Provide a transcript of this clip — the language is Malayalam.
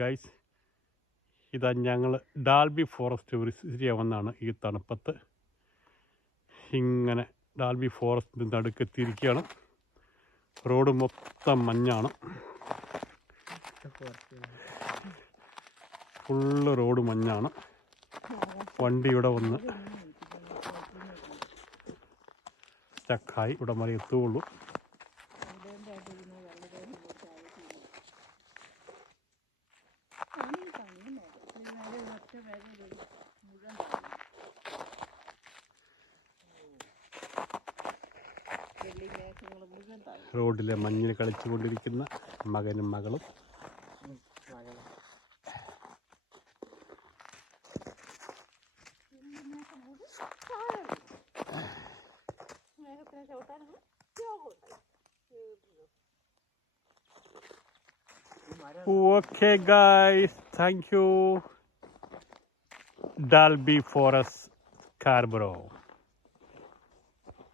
ഗൈസ്, ഇതാ ഞങ്ങൾ ഡാൽബി ഫോറസ്റ്റ് വിസിറ്റ് ചെയ്യാൻ വന്നാണ്. ഈ തണുപ്പത്ത് ഇങ്ങനെ ഡാൽബി ഫോറസ്റ്റിൻ്റെ നടുക്കെത്തിയിരിക്കുകയാണ്. റോഡ് മൊത്തം മഞ്ഞാണ്, ഫുള്ള് റോഡ് മഞ്ഞാണ്. വണ്ടി ഇവിടെ വന്ന് സ്റ്റക്കായി, ഇവിടെ വരെ എത്തുകയുള്ളൂ. റോഡിലെ മഞ്ഞിൽ കളിച്ചുകൊണ്ടിരിക്കുന്ന മകനും മകളും. Okay guys, thank you. Dalby Forest, Scarborough.